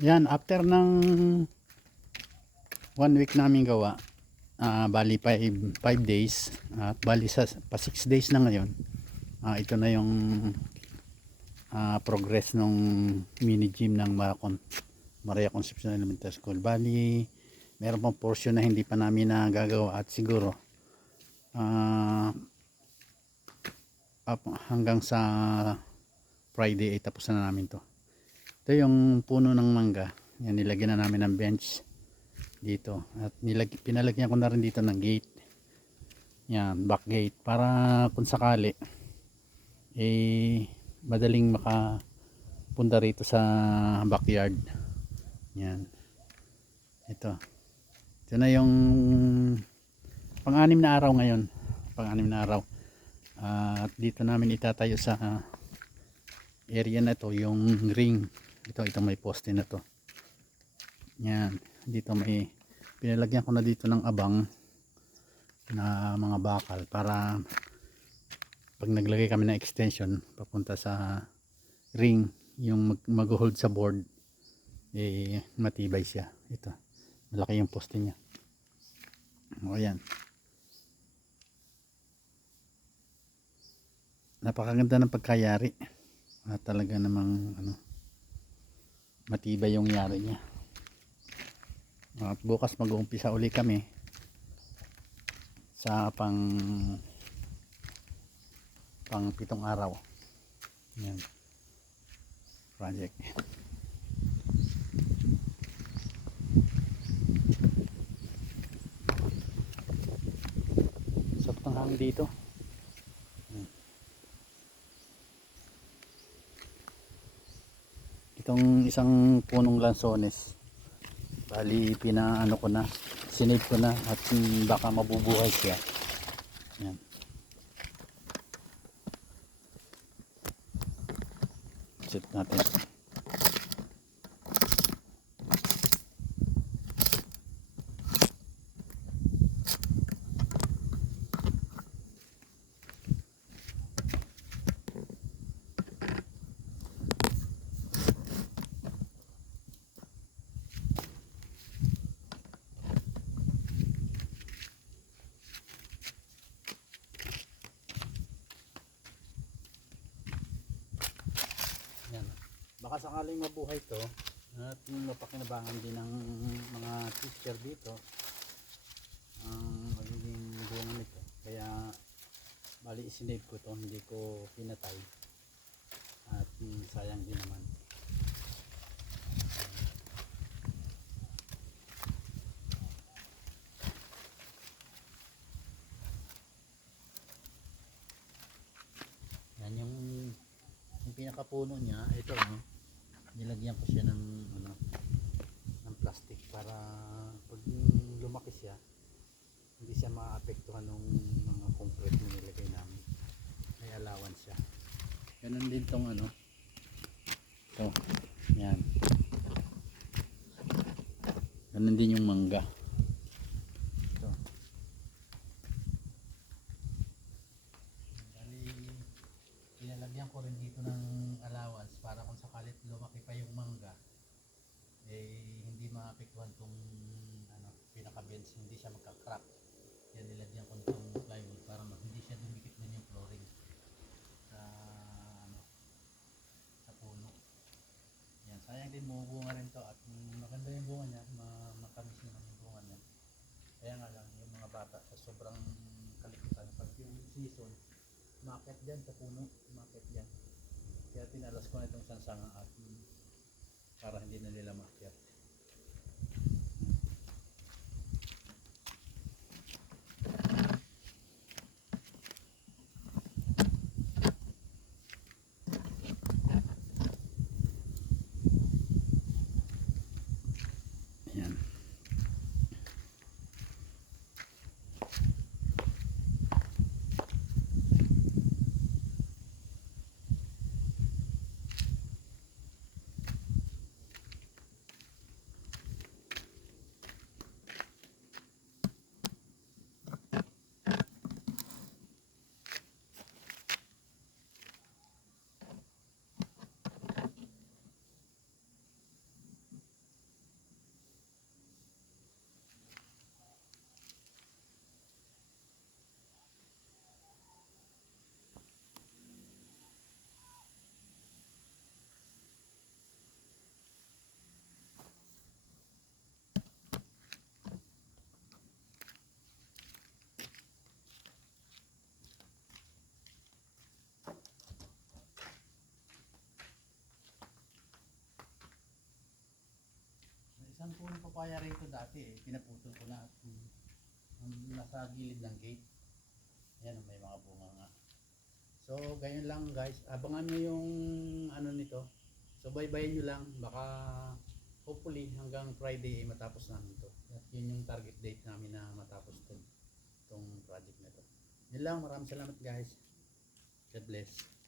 Yan, after ng 1 week namin gawa, bali 5 days, at bali pa 6 days na ngayon. Ito na yung progress nung mini gym ng Maria Concepcion Elementary School. Bali meron pang portion na hindi pa namin nagagawa at siguro hanggang sa Friday ay tapos na namin to. Ito yung puno ng mangga. Yan, nilagyan na namin ng bench dito at pinalagyan ko na rin dito ng gate. Yan, back gate para kung sakali madaling makapunta rito sa backyard. Yan, ito na yung pang-anim na araw ngayon, at dito namin itatayo sa area na to yung ring. Ito may poste na to. Yan, dito pinalagyan ko na dito ng abang na mga bakal para pag naglagay kami ng extension papunta sa ring, yung mag-hold sa board, matibay siya. Ito, malaki yung poste niya. O yan, napakaganda ng pagkayari at talaga namang matibay yung yari niya. At bukas mag-uumpisa uli kami sa pang 7 araw. Yan, project. Sakto ng hangin dito. Itong isang punong lansones, bali pinaano ko na, sinave ko na at baka mabubuhay siya. Yan. Set natin. Baka sakaling mabuhay to at mapakinabangan din ng mga teacher dito ang magiging bunga nito. Kaya bali isinave ko to, hindi ko pinatay at sayang din naman. Yan yung pinakapuno niya. Ito nilagyan ko siya ng plastic para pag lumaki siya hindi siya maapektuhan ng mga concrete na nilagay namin. May allowance siya. Ganun din tong ito. Yan, ganun din yung mangga. Ito, pinalagyan ko rin dito ng allowance para kung sakalit lumaki pa yung mangga, hindi maapektuhan tong pinaka-bench, hindi siya magka-crack. Yan, nilagyan ko nitong plywood para hindi siya dumikit din yung flooring sa sa puno. Yan, sayang din bumubunga rin to at maganda yung bunga niya, matamis naman yung bunga niya. Kaya nga lang yung mga bata sa sobrang kalikitan, pag yung season market dyan sa puno, market dyan. Kaya tinalas ko na itong sansanga at para hindi na nila makyat. Ayan. ang puno papaya rito dati pinaputol ko na at nasa gilid ng gate. Ayan, may mga bunga nga. So, ganyan lang guys. Abangan nyo yung ano nito. So, baybayin nyo lang. Baka hopefully hanggang Friday matapos namin to. At yun yung target date namin na matapos itong project na to. Yun lang. Maraming salamat guys. God bless.